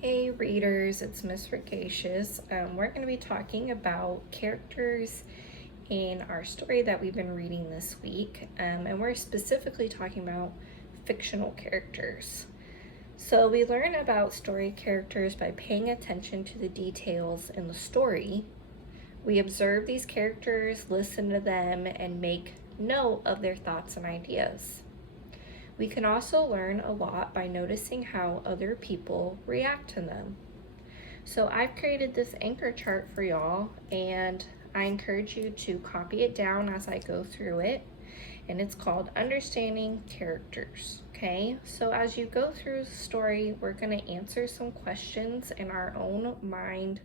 Hey readers, it's Miss Ragacious. We're going to be talking about characters in our story that we've been reading this week, and we're specifically talking about fictional characters. So we learn about story characters by paying attention to the details in the story. We observe these characters, listen to them, and make note of their thoughts and ideas. We can also learn a lot by noticing how other people react to them. So I've created this anchor chart for y'all, and I encourage you to copy it down as I go through it. And it's called Understanding Characters. Okay, so as you go through the story, we're going to answer some questions in our own mind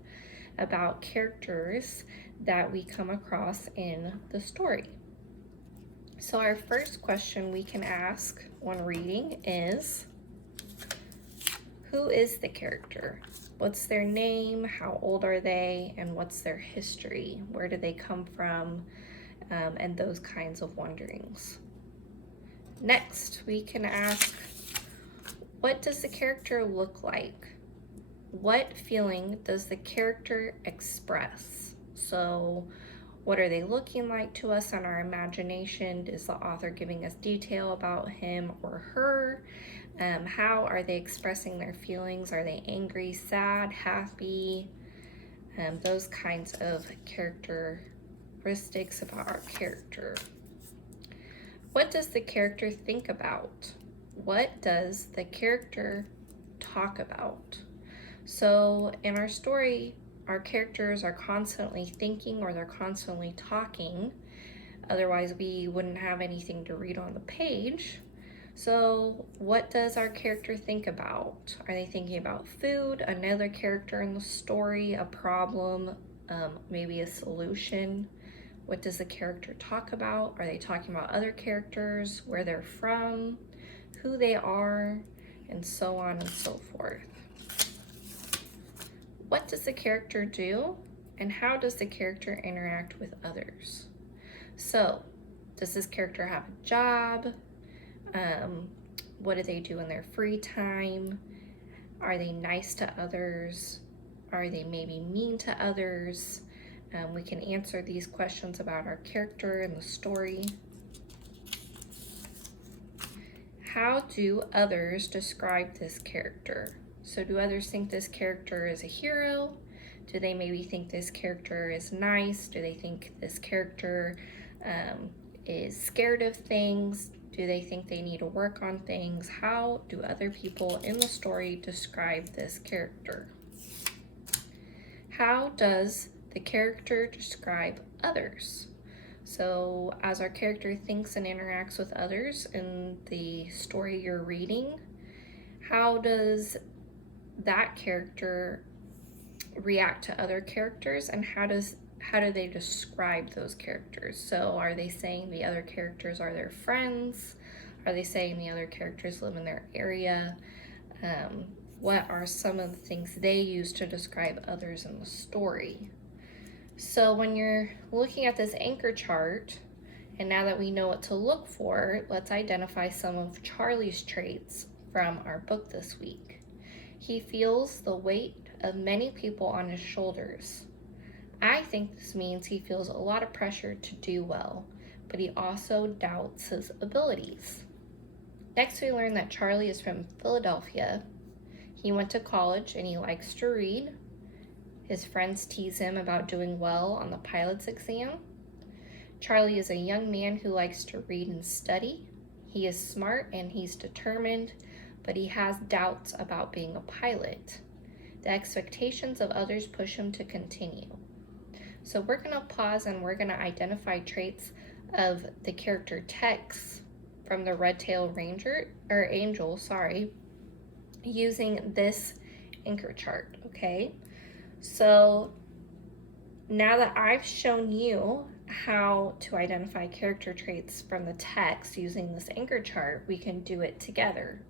about characters that we come across in the story. So our first question we can ask when reading is, who is the character? What's their name? How old are they? And what's their history? Where do they come from? And those kinds of wonderings. Next, we can ask, what does the character look like? What feeling does the character express? So, what are they looking like to us in our imagination? Is the author giving us detail about him or her? How are they expressing their feelings? Are they angry, sad, happy? Those kinds of characteristics about our character. What does the character think about? What does the character talk about? So in our story, our characters are constantly thinking or they're constantly talking. Otherwise, we wouldn't have anything to read on the page. So what does our character think about? Are they thinking about food, another character in the story, a problem, maybe a solution? What does the character talk about? Are they talking about other characters, where they're from, who they are, and so on and so forth? What does the character do, and how does the character interact with others? So, does this character have a job? What do they do in their free time? Are they nice to others? Are they maybe mean to others? We can answer these questions about our character and the story. How do others describe this character? So do others think this character is a hero? Do they maybe think this character is nice? Do they think this character is scared of things? Do they think they need to work on things? How do other people in the story describe this character? How does the character describe others? So as our character thinks and interacts with others in the story you're reading, how does that character react to other characters, and how do they describe those characters? So are they saying the other characters are their friends? Are they saying the other characters live in their area? What are some of the things they use to describe others in the story? So when you're looking at this anchor chart, and now that we know what to look for, let's identify some of Charlie's traits from our book this week. He feels the weight of many people on his shoulders. I think this means he feels a lot of pressure to do well, but he also doubts his abilities. Next, we learn that Charlie is from Philadelphia. He went to college and he likes to read. His friends tease him about doing well on the pilot's exam. Charlie is a young man who likes to read and study. He is smart and he's determined, but he has doubts about being a pilot. The expectations of others push him to continue. So we're going to pause and we're going to identify traits of the character Tex from the Red-tailed Angel, using this anchor chart, okay? So now that I've shown you how to identify character traits from the text using this anchor chart, we can do it together.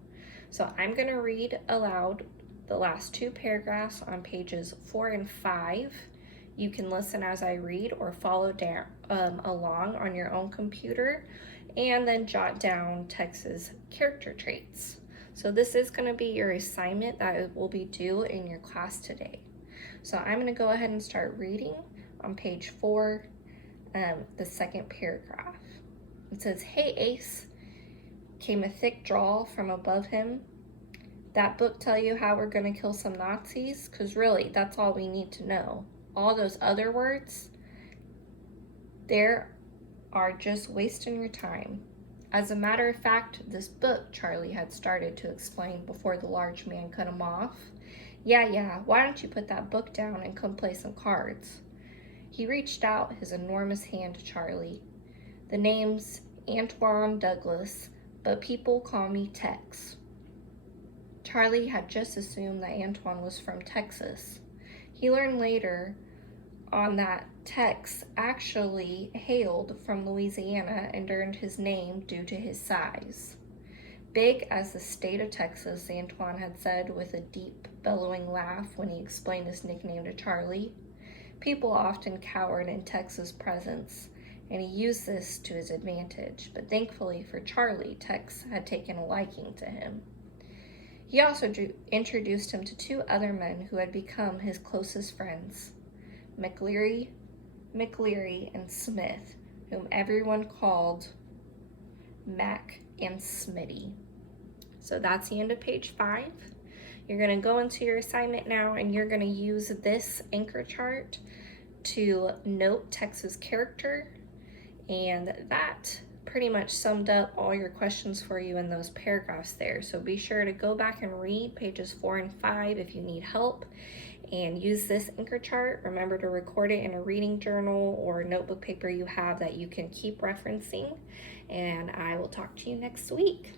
So I'm going to read aloud the last two paragraphs on pages 4 and 5. You can listen as I read or follow down along on your own computer, and then jot down Tex's character traits. So this is going to be your assignment that will be due in your class today. So I'm going to go ahead and start reading on page 4, the second paragraph. It says, "Hey Ace," came a thick drawl from above him. "That book tell you how we're going to kill some Nazis? Because really, that's all we need to know. All those other words, there are just wasting your time." As a matter of fact, this book, Charlie had started to explain before the large man cut him off. Yeah, why don't you put that book down and come play some cards?" He reached out his enormous hand to Charlie. "The name's Antoine Douglas, but people call me Tex." Charlie had just assumed that Antoine was from Texas. He learned later on that Tex actually hailed from Louisiana and earned his name due to his size. "Big as the state of Texas," Antoine had said with a deep, bellowing laugh when he explained his nickname to Charlie. People often cowered in Tex's presence, and he used this to his advantage, but thankfully for Charlie, Tex had taken a liking to him. He also introduced him to 2 other men who had become his closest friends, McLeary, and Smith, whom everyone called Mac and Smitty. So that's the end of page 5. You're going to go into your assignment now, and you're going to use this anchor chart to note Tex's character, and that pretty much summed up all your questions for you in those paragraphs there. So be sure to go back and read pages 4 and 5 if you need help, and use this anchor chart. Remember to record it in a reading journal or notebook paper you have that you can keep referencing, and I will talk to you next week.